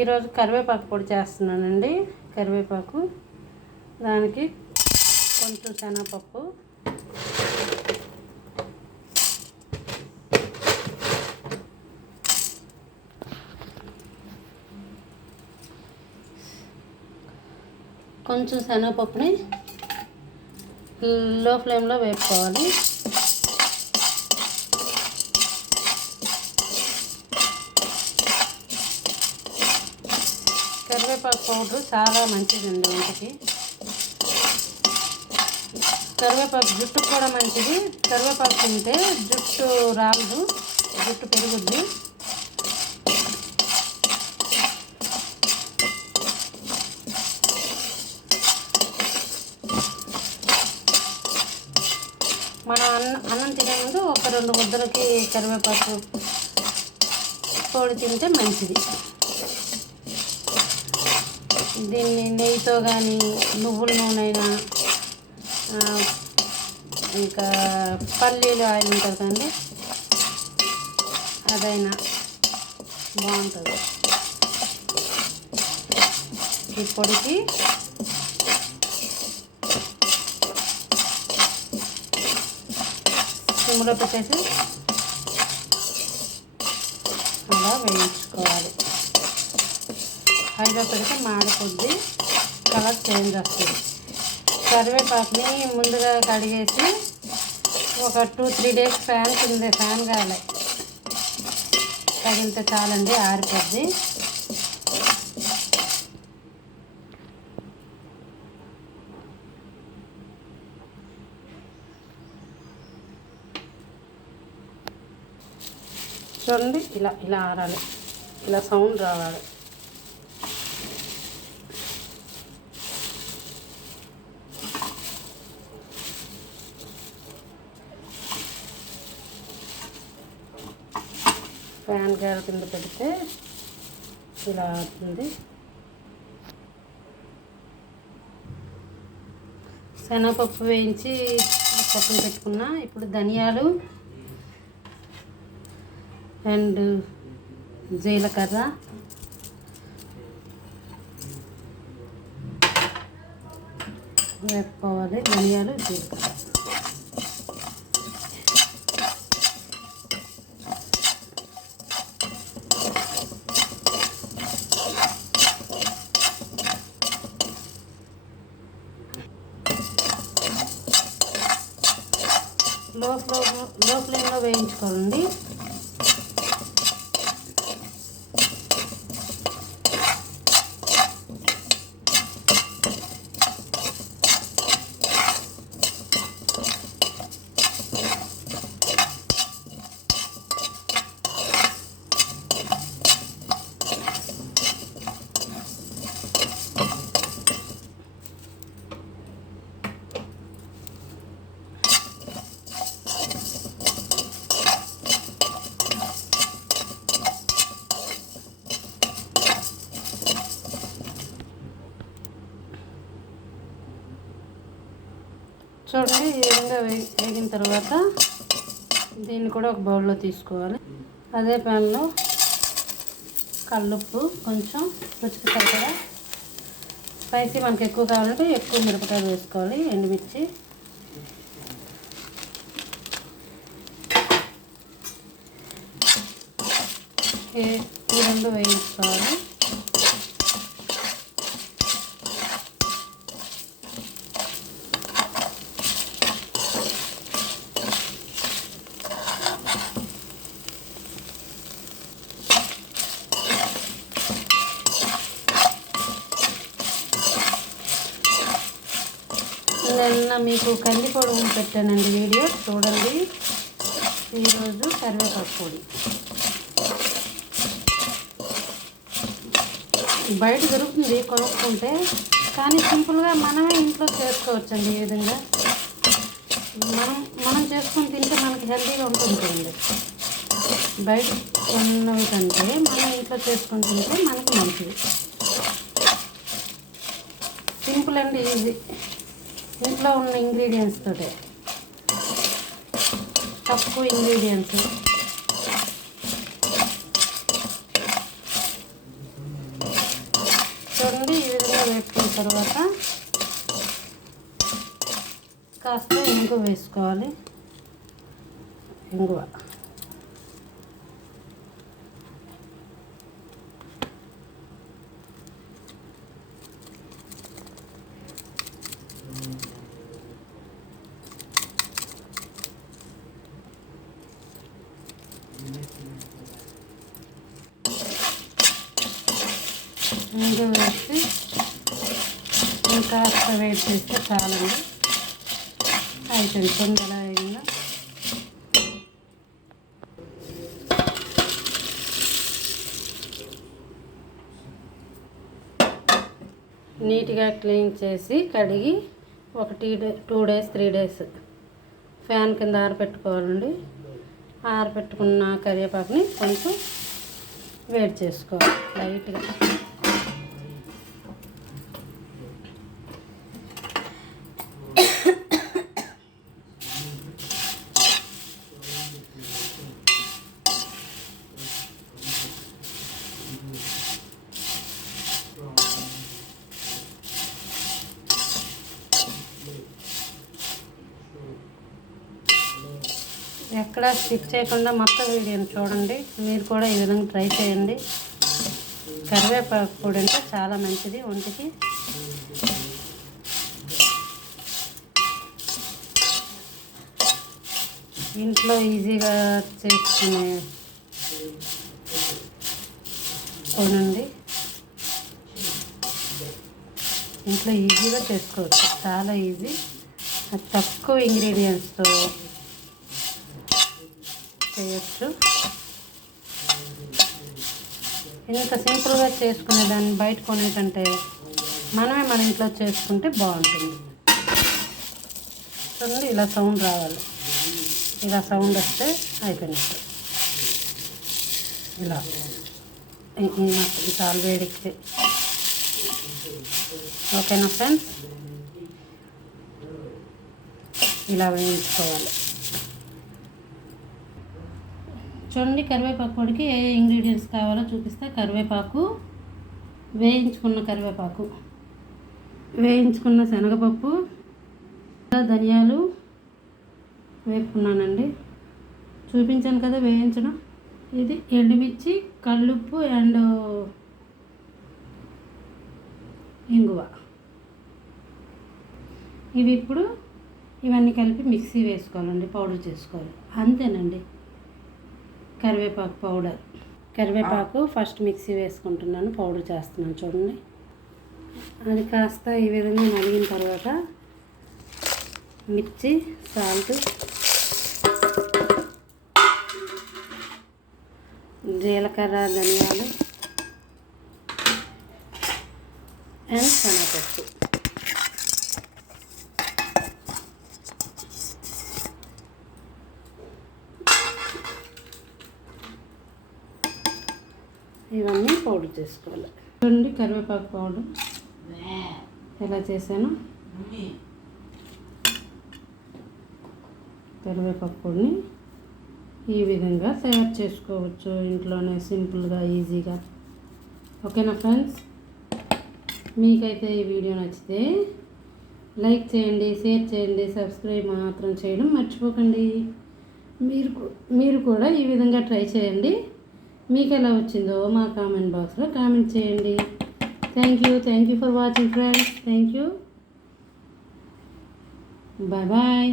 ఈరోజు కరివేపాకు పొడి చేస్తున్నానండి. కరివేపాకు, దానికి కొంచెం శనగపప్పు, కొంచెం శనగపప్పుని లో ఫ్లేమ్లో వేపుకోవాలి. కరివేపాకు పౌడర్ చాలా మంచిదండి వంటకి. కరివేపాకు జుట్టుకు కూడా మంచిది. కరివేపాకు తింటే జుట్టు రాలదు, జుట్టు పెరుగుద్ది. మనం అన్నం తినే ముందు ఒక 2 ముద్దలకి కరివేపాకు పొడి తింటే మంచిది. దీన్ని నెయ్యితో కానీ, నువ్వుల నూనె అయినా, ఇంకా పల్లీలు ఆయిల్ ఉంటుంది కదండి, అదైనా బాగుంటుంది. ఈ పొడికి సిమ్లో పెట్టేసి అలా వేయించుకోవాలి. హైలో పెడితే మాడిపోద్ది, కలర్ చేంజ్ వస్తుంది. కరివేపాకుని ముందుగా కడిగేసి ఒక 2-3 డేస్ ఫ్యాన్ కావాలి, తగిలితే చాలండి, ఆరిపోద్ది. చూడండి, ఇలా ఆరాలి, ఇలా సౌండ్ రావాలి. ఫ్యాన్ గాలి కింద పెడితే ఇలా అవుతుంది. శనగపప్పు వేయించి పప్పును పెట్టుకున్నా. ఇప్పుడు ధనియాలు అండ్ జీలకర్ర, వేపుకోవాలి. ధనియాలు, జీలకర్ర, లో ఫ్లేమ్లో వేయించుకోండి. చూడండి, ఈ విధంగా వేగిన తర్వాత దీన్ని కూడా ఒక బౌల్లో తీసుకోవాలి. అదే ప్యాన్లో కల్లుప్పు, కొంచెం రుచికి సరిపడా, స్పైసీ మనకి ఎక్కువ కావాలంటే ఎక్కువ మిరపకాయలు వేసుకోవాలి, ఎండుమిర్చి, ఈ 2 వేయించుకోవాలి. నిన్న మీకు కందిపొడి పెట్టానండి వీడియో, చూడండి. ఈరోజు కరివేపాకు పొడి బయట దొరుకుతుంది కొనుక్కుంటే, కానీ సింపుల్గా మనమే ఇంట్లో చేసుకోవచ్చండి. ఈ విధంగా మనం చేసుకొని తింటే మనకి హెల్తీగా ఉంటుంది. బయట కొన్నవి కంటే మనం ఇంట్లో చేసుకొని తింటే మనకి మంచిది. సింపుల్ అండ్ ఈజీ, ఇంట్లో ఉన్న ఇంగ్రీడియంట్స్ తోటే, తక్కువ ఇంగ్రీడియంట్స్. చూడండి ఈ విధంగా వేపుకున్న తర్వాత కాస్త ఇంగువ వేసుకోవాలి. ఇంగువ వేసి ఇంకా వెయిట్ చేస్తే చాలండి. అయిపోయింది. తొందరగా అయిందా? నీట్గా క్లీన్ చేసి కడిగి ఒక 2 days 3 days ఫ్యాన్ కింద ఆరబెట్టుకోవాలండి. ఆరబెట్టుకున్న కరివేపాకుని కొంచెం వేడి చేసుకోవాలి లైట్గా. ఎక్కడ స్కిప్ చేయకుండా మొత్తం వీడియోని చూడండి. మీరు కూడా ఈ విధంగా ట్రై చేయండి. కరివేపాకు పొడి అంటే చాలా మంచిది ఒంటికి. ఇంట్లో ఈజీగా చేసుకునే పొడి, ఇంట్లో ఈజీగా చేసుకోవచ్చు. చాలా ఈజీ, తక్కువ ఇంగ్రీడియంట్స్తో చేయొచ్చు. ఇంత సింపుల్గా చేసుకునే దాన్ని బయట కొనేటంటే మనమే మన ఇంట్లో చేసుకుంటే బాగుంటుంది. చూడండి ఇలా సౌండ్ రావాలి. ఇలా సౌండ్ వస్తే అయిపోయినట్టు. ఇలా చాలా వేడికి. ఓకేనా ఫ్రెండ్స్? ఇలా వేయించుకోవాలి. చూడండి కరివేపాకు పొడికి ఏ ఇంగ్రీడియంట్స్ కావాలో చూపిస్తే కరివేపాకు, వేయించుకున్న కరివేపాకు, వేయించుకున్న శనగపప్పు, ధనియాలు వేపుకున్నానండి. చూపించాను కదా వేయించడం. ఇది ఎండుమిర్చి, కల్లుప్పు అండ్ ఇంగువ. ఇవి ఇప్పుడు ఇవన్నీ కలిపి మిక్సీ వేసుకోవాలండి, పౌడర్ చేసుకోవాలి. అంతేనండి. కరివేపాకు పౌడర్. కరివేపాకు ఫస్ట్ మిక్సీ వేసుకుంటున్నాను, పౌడర్ చేస్తున్నాను. చూడండి అది కాస్త ఈ విధంగా నలిగిన తర్వాత మిర్చి, సాల్ట్, జీలకర్ర, ధనియాలు అండ్ శనగపప్పు. ఇవన్నీ పౌడర్ చేసుకోవాలి. చూడండి కరివేపాకు పౌడర్ ఎలా చేశాను. కరివేపాకు పొడిని ఈ విధంగా తయారు చేసుకోవచ్చు ఇంట్లోనే, సింపుల్గా, ఈజీగా. ఓకేనా ఫ్రెండ్స్? మీకైతే ఈ వీడియో నచ్చితే లైక్ చేయండి, షేర్ చేయండి, సబ్స్క్రైబ్ మాత్రం చేయడం మర్చిపోకండి. మీరు కూడా ఈ విధంగా ట్రై చేయండి. మీకు ఎలా వచ్చిందో మా కామెంట్ బాక్స్లో కామెంట్ చేయండి. Thank you for watching friends. Thank you. Bye bye.